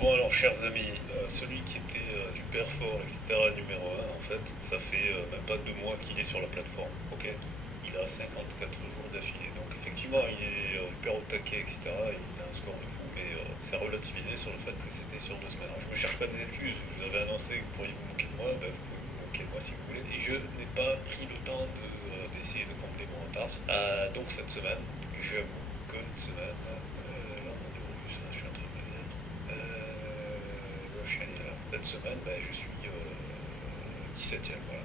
Bon alors chers amis, celui qui était super fort, etc., numéro un en fait, ça fait même pas 2 mois qu'il est sur la plateforme, ok? Il a 54 jours d'affilée, donc effectivement il est super au taquet, etc., il a un score de fou, mais c'est relativisé sur le fait que c'était sur 2 semaines. Alors, je me cherche pas des excuses, je vous avais annoncé que vous pourriez vous moquer de moi, ben, vous pouvez vous moquer de moi si vous voulez, et je n'ai pas pris le temps d'essayer de combler mon retard. Donc cette semaine, j'avoue que cette semaine, là mon numéro, ça, je suis en train de me dire. Cette semaine, ben, je suis 17ème, voilà.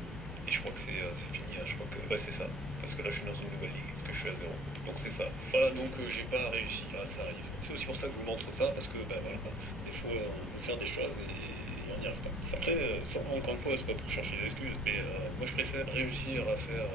Et je crois que c'est fini, hein. Je crois que ouais, c'est ça. Parce que là, je suis dans une nouvelle ligue, parce que je suis à zéro. Donc c'est ça. Voilà, donc j'ai pas réussi. Voilà, ça arrive. C'est aussi pour ça que je vous montre ça, parce que ben voilà, des fois on veut faire des choses et on n'y arrive pas. Après, encore une fois, c'est pas pour chercher des excuses, mais moi je préfère réussir à faire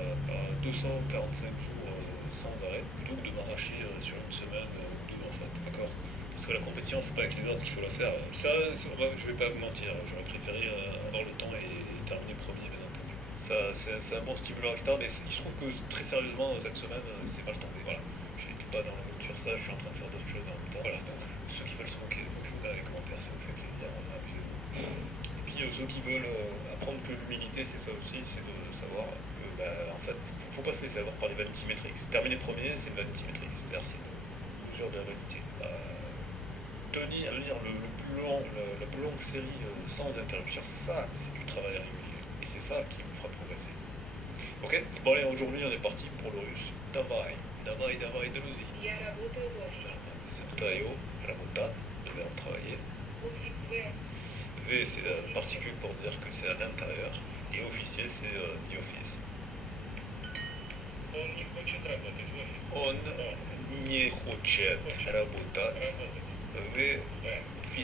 245 jours sans arrêt plutôt que de m'arracher sur une semaine ou deux en fait. D'accord? Parce que la compétition, c'est pas avec les autres qu'il faut la faire. Ça, je vais pas vous mentir, j'aurais préféré avoir le temps et terminer premier, bien entendu. Ça, c'est un bon stimulant, etc. Mais il se trouve que très sérieusement, cette semaine, c'est mal tombé. Voilà. J'étais pas dans le mood sur ça, je suis en train de faire d'autres choses en même temps. Voilà, donc ceux qui veulent se moquer, moquez-vous dans les commentaires, ça vous fait plaisir. Et puis ceux qui veulent apprendre que l'humilité, c'est ça aussi, c'est de savoir que, bah, en fait, faut pas se laisser avoir par les vanity metrics. Terminer premier, c'est une vanity metric, c'est-à-dire c'est une mesure de la vanité. Tenir la plus longue série sans interruption, ça, c'est du travail régulier. Et c'est ça qui vous fera progresser. Ok. Bon allez, aujourd'hui on est parti pour le russe. Давай, давай, давай, друзі. Я работаю в офисе. Запитаю, работать, le verbe travailler. V, c'est la particule pour dire que c'est à l'intérieur. Et officier, c'est the office. Он не хочет работать в офисе. On не хочет работать в office.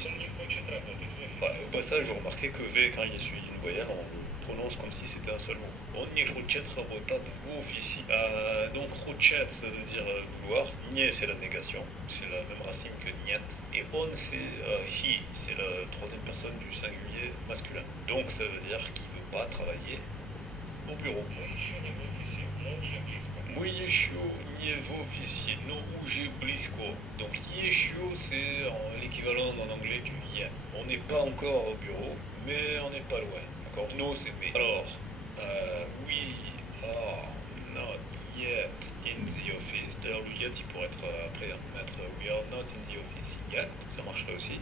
Он не хочет работать в офисе. Bah, au passage, vous remarquez que V, quand il est suivi d'une voyelle, on le prononce comme si c'était un seul mot. On не хочет работать в офисе. Donc, хочет, ça veut dire vouloir. Не, c'est la négation. C'est la même racine que niet. Et on, c'est he. C'est la troisième personne du singulier masculin. Donc, ça veut dire qu'il ne veut pas travailler au bureau. Мы еще не в офисе, но уже близко. Мы еще не в офисе, но уже близко. Donc еще c'est l'équivalent en anglais du yet. On n'est pas encore au bureau, mais on n'est pas loin. D'accord? No c'est mais. Alors, we are not yet in the office. D'ailleurs le yet il pourrait être après mettre we are not in the office yet. Ça marcherait aussi.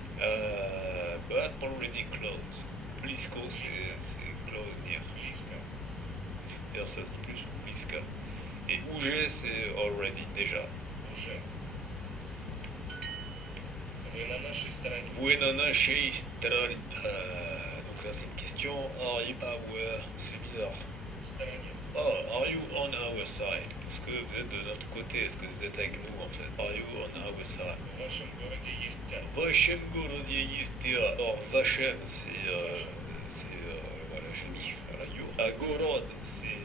But already close. Близко c'est close near. Близко. D'ailleurs ça se dit plus близко. Et уже c'est already, déjà. Уже. Вы на нашей стороне. Vous êtes dans нашей стороне. Donc là c'est une question. Are you our... C'est bizarre. Стороне. Oh, are you on our side? Est-ce que vous êtes de notre côté? Est-ce que vous êtes avec nous en fait? Are you on our side? В вашем городе есть театр. В вашем городе есть театр. Alors, Vachem, c'est... voilà, j'ai mis... Voilà, you. Город, c'est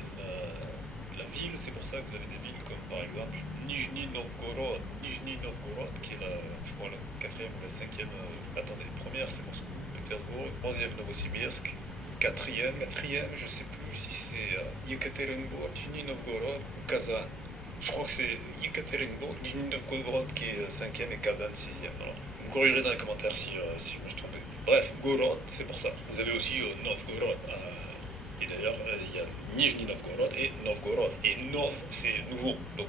la ville. C'est pour ça que vous avez des villes comme par exemple Nijni Novgorod. Nijni Novgorod, qui est la, je crois, la quatrième ou la cinquième... attendez, première c'est Moscou, Pétersbourg. Troisième, Novosibirsk. Quatrième, je sais plus si c'est Yekaterinbourg, Nijni Novgorod ou Kazan. Je crois que c'est Yekaterinbourg, Nijni Novgorod qui est cinquième et Kazan sixième. Alors, vous me corrigerez dans les commentaires si je me suis trompé. Bref, Gorod, c'est pour ça. Vous avez aussi Novgorod. Et d'ailleurs, il y a Nijni Novgorod et Novgorod. Et Nov, c'est nouveau. Donc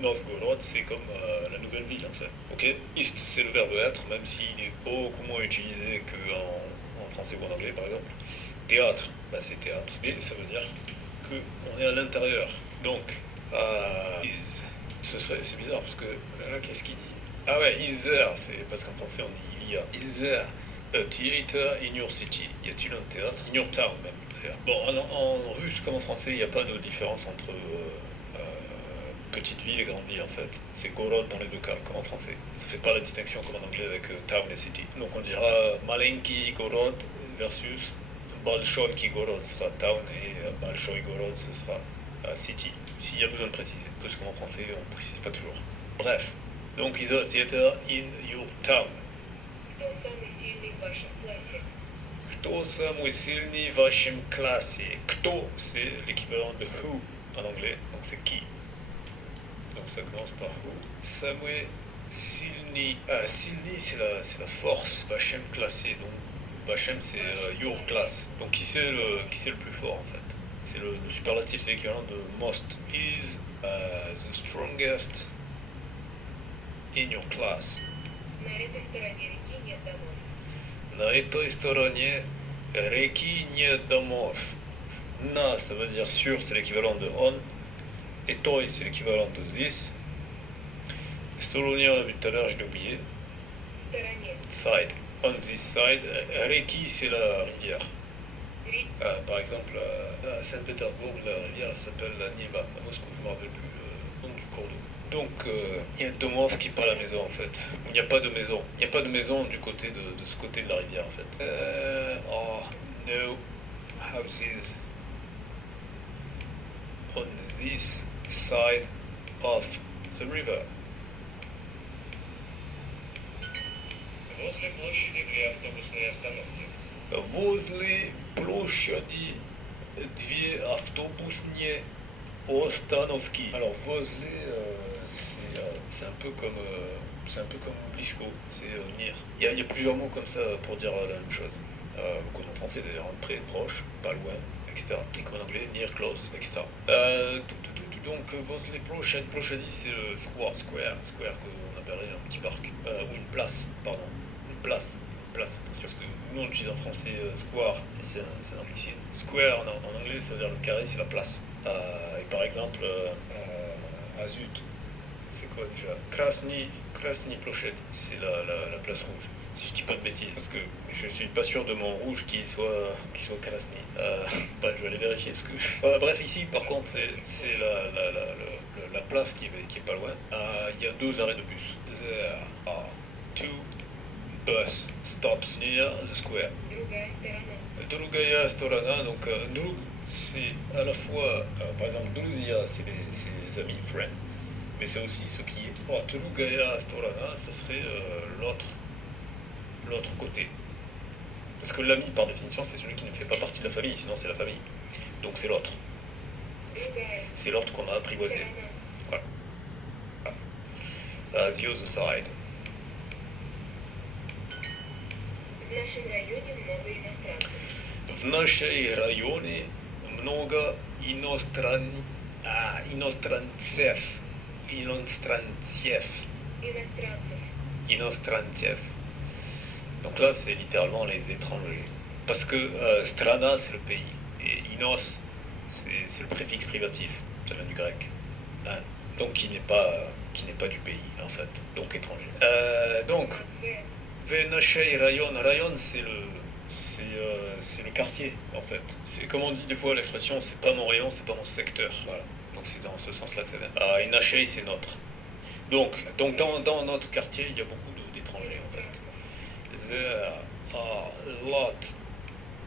Novgorod, c'est comme la nouvelle ville en fait. Ok. Ist, c'est le verbe être, même s'il est beaucoup moins utilisé qu'en français ou en anglais par exemple. Théâtre, bah, c'est théâtre. Mais ça veut dire qu'on est à l'intérieur. Donc, is. C'est bizarre parce que là, qu'est-ce qu'il dit? Ah ouais, is there, c'est parce qu'en français on dit il y a. Is there a theater in your city? Y a-t-il un théâtre? In your town même. Bon, en russe comme en français, il n'y a pas de différence entre petite ville et grande ville en fait. C'est gorod dans les deux cas, comme en français. Ça fait pas la distinction comme en anglais avec town et city. Donc on dira malenki gorod versus Bolshoi Gorod sera town et Bolshoi Gorod ce sera city. S'il y a besoin de préciser, parce qu'en français on ne précise pas toujours. Bref, donc is a theater in your town. Кто самый сильный в вашем классе? Кто самый сильный в вашем классе? Кто, c'est l'équivalent de who en anglais, donc c'est qui. Donc ça commence par who. Самый Silni. Silni, c'est la force. Bachem classé. Donc, Bachem, c'est your class. Donc, qui c'est le plus fort, en fait. C'est le superlatif, c'est l'équivalent de most. Is the strongest in your class. На этой стороне реки нет домов. На этой стороне реки нет домов. Na, ça veut dire sur, c'est l'équivalent de on. Et toi, c'est l'équivalent de this. Storonia, on l'a vu tout à l'heure, je l'ai oublié. В стороне. Side. On this side. Reki, c'est la rivière. Рек. Par exemple, à Saint-Pétersbourg, la rivière s'appelle la Neva. À Moscou, je ne me rappelle plus le nom du cours d'eau. Donc, il y a Domov qui parle à la maison, en fait. Il n'y a pas de maison. Il n'y a pas de maison du côté de ce côté de la rivière, en fait. No houses on this side of the river. Возле площади две автобусные остановки. Возле площади две автобусные остановки. Alors возле, c'est un peu comme Blisco, c'est venir. Il y a plusieurs mots comme ça pour dire la même chose. Comme en français d'ailleurs, près, proche, pas loin, etc. Et comme en anglais, near, close, etc. Donc возле площади, c'est le square qu'on appellerait un petit parc, ou une place, pardon. Une place, attention, parce que nous on utilise en français square, et c'est un anglicisme. Square en anglais, ça veut dire le carré, c'est la place. Et par exemple, zut, c'est quoi déjà? Krasny Plochette, c'est la place rouge. Si je dis pas de bêtises, parce que je suis pas sûr de mon rouge qui soit Krasny. Bref, je vais aller vérifier parce que. Bref, ici par contre, c'est la place qui est pas loin. Il y a 2 arrêts de bus. There are 2 bus stops near the square. Другая сторона. Drugaya Storana, donc Drug, c'est à la fois, par exemple, Druzia, c'est les amis, friends, mais c'est aussi ce qui est. Oh, Drugaya Storana, ce serait l'autre côté. Parce que l'ami, par définition, c'est celui qui ne fait pas partie de la famille, sinon c'est la famille. Donc c'est l'autre. Другая C'est l'autre qu'on a apprivoisé. сторона. Voilà. The other side. В нашем районе много иностранцев. В нашей районе много иностранцев. Иностранцев. Donc là, c'est littéralement les étrangers. Parce que strana, c'est le pays. Et inos, c'est le préfixe privatif. Ça vient du grec. Hein. Donc qui n'est pas du pays, en fait. Donc étranger. Donc, Venachei Rayon. Rayon, c'est le quartier, en fait. C'est comme on dit des fois l'expression, c'est pas mon rayon, c'est pas mon secteur. Voilà. Donc c'est dans ce sens-là que ça vient. Et Nachei, c'est notre. Donc dans notre quartier, il y a beaucoup d'étrangers, en fait. There are a lot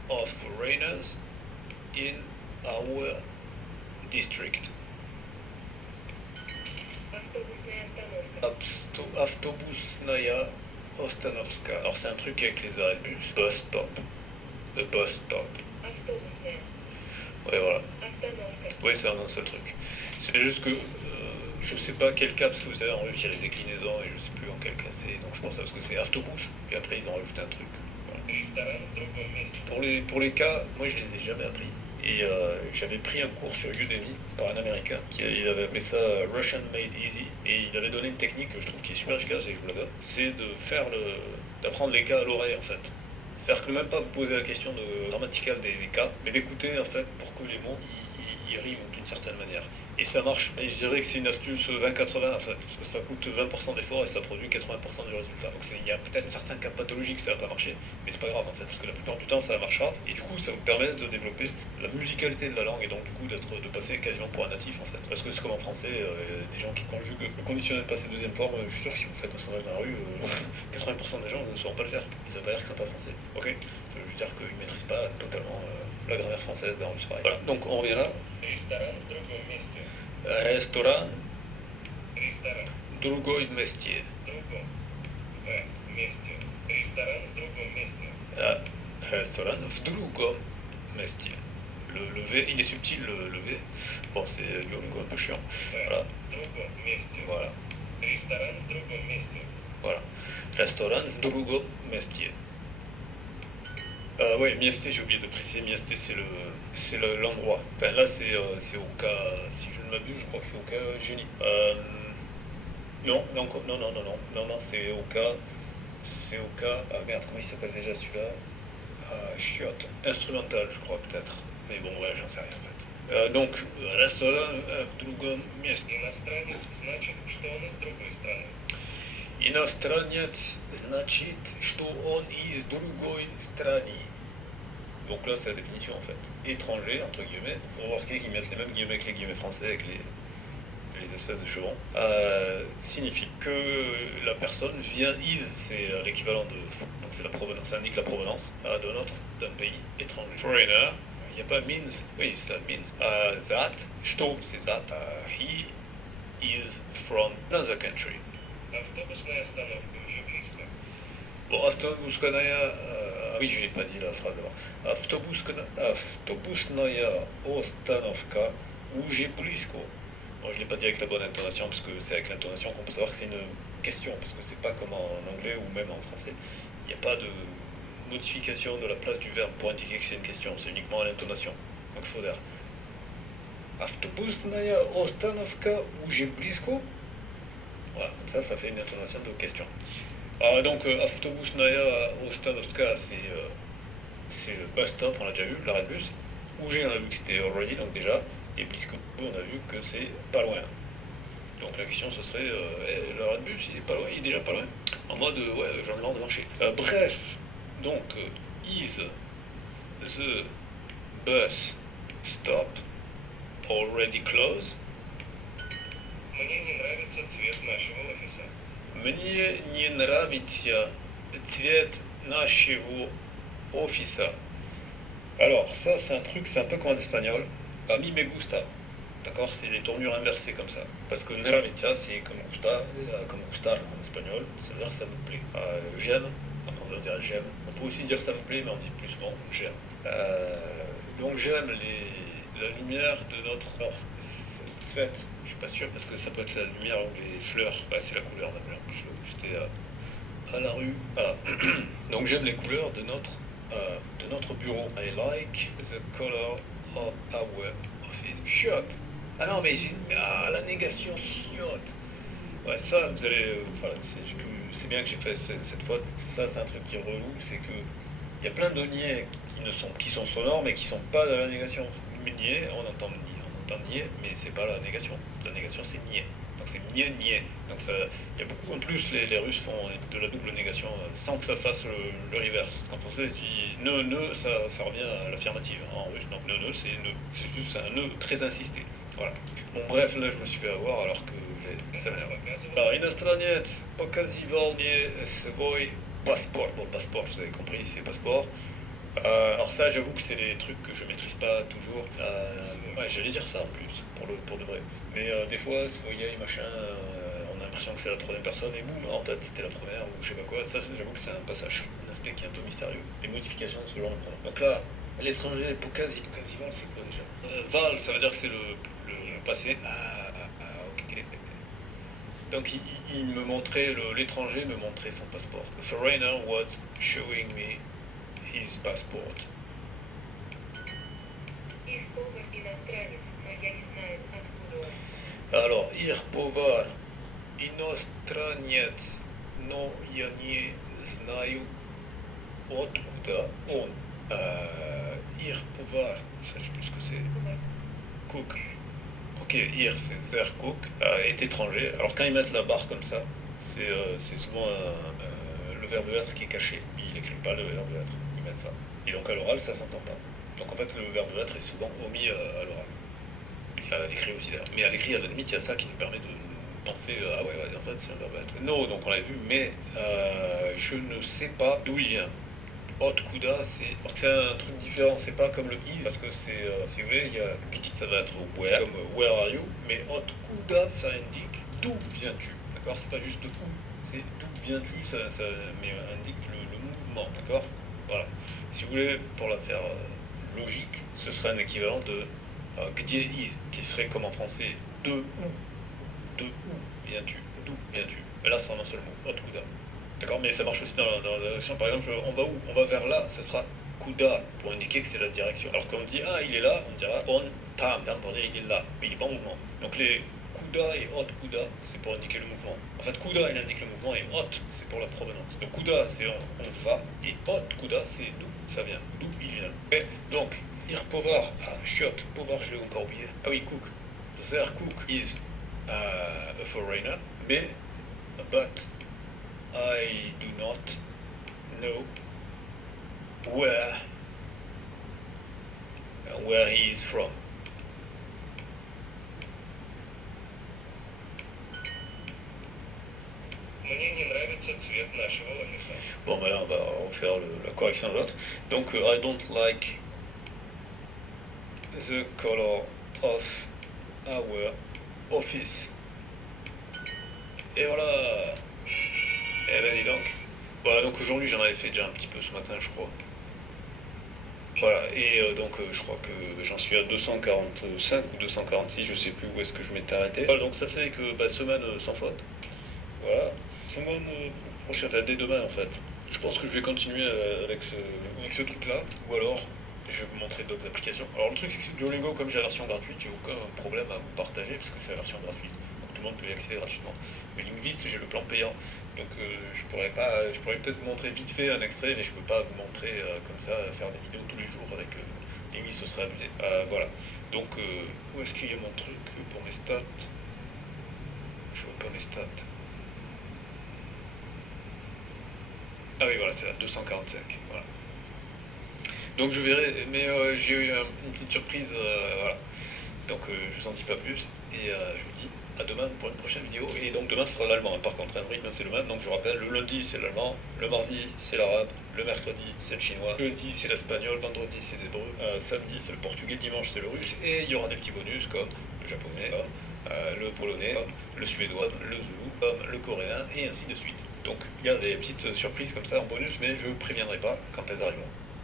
of foreigners in our district. Автобусная остановка. Автобусная Ostanovska. Alors c'est un truc avec les arrêts de bus. Bus stop. Le bus stop. Автобусная Ouais, voilà. остановка. Ouais, c'est un seul truc. C'est juste que je sais pas quel cas, parce que vous savez, en russe, il y a les déclinaisons et je sais plus en quel cas c'est. Donc c'est pour ça, parce que c'est autobus, puis après ils ont rajouté un truc. Voilà. Ресторан в другом месте. Pour les cas, moi je les ai jamais appris. Et j'avais pris un cours sur Udemy par un américain il avait appelé ça Russian Made Easy, et il avait donné une technique que je trouve qui est super efficace et que je vous la donne, c'est d'apprendre les cas à l'oreille en fait. C'est-à-dire que même pas vous poser la question grammaticale des cas, mais d'écouter en fait pour que les mots ils riment d'une certaine manière. Et ça marche. Et je dirais que c'est une astuce 20-80 en fait, parce que ça coûte 20% d'effort et ça produit 80% du résultat. Donc il y a peut-être certains cas pathologiques que ça va pas marcher, mais c'est pas grave en fait, parce que la plupart du temps ça marchera. Et du coup ça vous permet de développer la musicalité de la langue et donc du coup de passer quasiment pour un natif en fait. Parce que c'est comme en français, des gens qui conjuguent le conditionnel passé deuxième forme, je suis sûr que si vous faites un sondage dans la rue, 80% des gens ne sauront pas le faire. Et ça veut pas dire qu'ils sont pas français. Ok, ça veut juste dire qu'ils maîtrisent pas totalement la grammaire française dans russe pareil. Voilà, donc on revient là. Ресторан в другом месте. Ресторан Ресторан. другой вместе. В другом. В месте. Ресторан в другом месте. Restaurant в другом месте. Le V, il est subtil le V. Bon, c'est le logo un peu chiant. Voilà. В другом месте. Voilà. Ресторан в другом месте. Voilà. Restaurant в другом месте. Ouais, Mieste, j'ai oublié de préciser, Mieste c'est l'endroit. Enfin là c'est au cas, si je ne m'abuse, je crois que c'est au cas Génie. Non, non, non, non, non, non, non, non, c'est au cas, ah merde, comment il s'appelle déjà celui-là? Chiotte, instrumental, je crois peut-être. Mais bon, ouais, j'en sais rien en fait. Donc, restaurant в другом месте. Иностранец значит, что он из другой страны. Иностранец значит, что он из другой страны. Donc là, c'est la définition en fait. Étranger, entre guillemets. Il faut remarquer qu'ils mettent les mêmes guillemets que les guillemets français avec les espèces de chevrons. Signifie que la personne vient, c'est l'équivalent de foot. Donc c'est la provenance, ça indique la provenance d'un pays étranger. Foreigner, il n'y a pas means, oui, ça means. That, что, c'est that. He is from another country. Автобусная остановка уже близко. Bon, автобусная, oui, je n'ai pas dit la phrase avant. Автобусная остановка уже близко. Bon, je ne l'ai pas dit avec la bonne intonation, parce que c'est avec l'intonation qu'on peut savoir que c'est une question, parce que c'est pas comme en anglais ou même en français. Il n'y a pas de modification de la place du verbe pour indiquer que c'est une question, c'est uniquement à l'intonation. Donc il faut dire автобусная остановка уже близко. Voilà, comme ça fait une intonation de question. Donc, автобусная остановка, c'est le bus stop, on l'a déjà vu, l'arrêt de bus. Уже, on a vu que c'était already, donc déjà. Et близко, on a vu que c'est pas loin. Donc la question ce serait, l'arrêt de bus, il est pas loin, il est déjà pas loin. En mode, ouais, j'en ai marre de marcher. Bref, donc, is the bus stop already closed? Мне не нравится цвет нашего офиса. Мне не нравится цвет нашего офиса. Alors, ça, c'est un truc, c'est un peu comme en espagnol. A mí me gusta. D'accord? C'est les tournures inversées comme ça. Parce que nravitsa, c'est comme gusta, comme gustar en espagnol. Ça veut dire ça me plaît. J'aime. Enfin, ça veut dire j'aime. On peut aussi dire ça me plaît, mais on dit plus souvent j'aime. Donc j'aime la lumière de notre. Alors, fait, je suis pas sûr parce que ça peut être la lumière ou les fleurs. Ouais, c'est la couleur maintenant. J'étais à la rue. Voilà. Donc j'aime les couleurs de notre bureau. I like the color of our office. Chiotte. Ah non, mais la négation. Chiotte. Ouais, ça, vous allez. Voilà, c'est bien que j'ai fait cette faute. Ça, c'est un truc qui est relou. C'est que il y a plein de niais qui sont sonores, mais qui sont pas de la négation. Niais, on entend nier, mais c'est pas la négation. La négation, c'est nier. Donc c'est nier, nier. Donc il y a beaucoup en plus, les Russes font de la double négation sans que ça fasse le reverse. Parce qu'en français, tu dis ne, ça revient à l'affirmative. En russe, non, ne, c'est ne. C'est juste un ne très insisté. Voilà. Bon, bref, là, je me suis fait avoir alors que ça m'énerve. Alors, иностранец показывал мне свой passeport. Bon, passeport, vous avez compris, c'est passeport. Alors ça, j'avoue que c'est des trucs que je maîtrise pas toujours. Ouais, j'allais dire ça en plus, pour de vrai. Mais des fois, ce voyage, machin, on a l'impression que c'est la troisième personne, et boum, en fait, c'était la première, ou je sais pas quoi. Ça, j'avoue que c'est un passage, un aspect qui est un peu mystérieux. Les modifications de ce genre de pronom. Donc là, l'étranger, pokazival, c'est quoi déjà? Val, ça veut dire que c'est le passé. Ok. Donc il me montrait, l'étranger me montrait son passeport. The foreigner was showing me his passport. Их повар иностранец, но я не знаю, откуда он. Alors, их повар иностранец, но я не знаю, откуда он. Их повар, ça je sais plus ce que c'est. Повар. Cook. Ok, hier c'est their cook, est étranger. Alors quand ils mettent la barre comme ça, c'est souvent le verbe être qui est caché. Ils n'écrivent pas le verbe être, ils mettent ça. Et donc à l'oral, ça s'entend pas. Donc en fait, le verbe être est souvent omis à l'oral. Et à l'écrit aussi d'ailleurs. Mais à l'écrit, à la limite, il y a ça qui nous permet de penser ah ouais, en fait, c'est un verbe être. Non, donc on l'a vu, mais je ne sais pas d'où il vient. Otkuda, c'est un truc différent, c'est pas comme le is, parce que c'est, si vous voulez, il y a, ça va être where, comme where are you, mais Otkuda, ça indique d'où viens-tu, d'accord? C'est pas juste où, c'est d'où viens-tu, ça indique le mouvement, d'accord? Voilà. Si vous voulez, pour la faire logique, ce serait un équivalent de где is, qui serait comme en français de où viens-tu, d'où viens-tu? Et là, c'est en un seul mot, hot kuda. D'accord? Mais ça marche aussi dans la direction. Par exemple, on va où? On va vers là, ce sera kuda pour indiquer que c'est la direction. Alors qu'on dit ah, il est là, on dira on tam, tam pour dire il est là, mais il n'est pas en mouvement. Donc les kuda et hot kuda, c'est pour indiquer le mouvement. En fait, kuda il indique le mouvement et hot c'est pour la provenance. Donc kuda c'est on va et hot kuda c'est d'où ça vient, d'où il vient. Okay? Donc, ir povar, ah shit, povar je l'ai encore oublié. Ah oui, cook. Their cook is a foreigner, mais but I do not know where he is from. Мне не нравится цвет нашего офиса. Bon, ben là, on va refaire la correction de l'autre. Donc, I don't like the color of our office. Et voilà. Eh ben, dis donc. Voilà, donc aujourd'hui, j'en avais fait déjà un petit peu ce matin, je crois. Voilà, et donc je crois que j'en suis à 245 ou 246, je sais plus où est-ce que je m'étais arrêté. Voilà, donc ça fait que semaine sans faute. Voilà. Semaine prochaine, enfin dès demain en fait. Je pense que je vais continuer avec ce truc-là. Ou alors, je vais vous montrer d'autres applications. Alors le truc c'est que Duolingo, comme j'ai la version gratuite, j'ai aucun problème à vous partager parce que c'est la version gratuite. Donc tout le monde peut y accéder gratuitement. Mais Linguist, j'ai le plan payant. Donc je pourrais peut-être vous montrer vite fait un extrait, mais je peux pas vous montrer comme ça, faire des vidéos tous les jours avec Linguist, ce serait abusé. Voilà. Donc où est-ce qu'il y a mon truc pour mes stats? Je vois pas mes stats. Ah oui, voilà, c'est la 245. Voilà. Donc je verrai, mais j'ai eu une petite surprise, voilà. Donc je vous en dis pas plus, et je vous dis à demain pour une prochaine vidéo. Et donc demain ce sera l'allemand, par contre, le rythme c'est le même. Donc je rappelle, le lundi c'est l'allemand, le mardi c'est l'arabe, le mercredi c'est le chinois, jeudi c'est l'espagnol, vendredi c'est l'hébreu, samedi c'est le portugais, dimanche c'est le russe, et il y aura des petits bonus comme le japonais, le polonais, le suédois, le zoulou, le coréen, et ainsi de suite. Donc il y a des petites surprises comme ça en bonus, mais je ne préviendrai pas quand elles arriveront.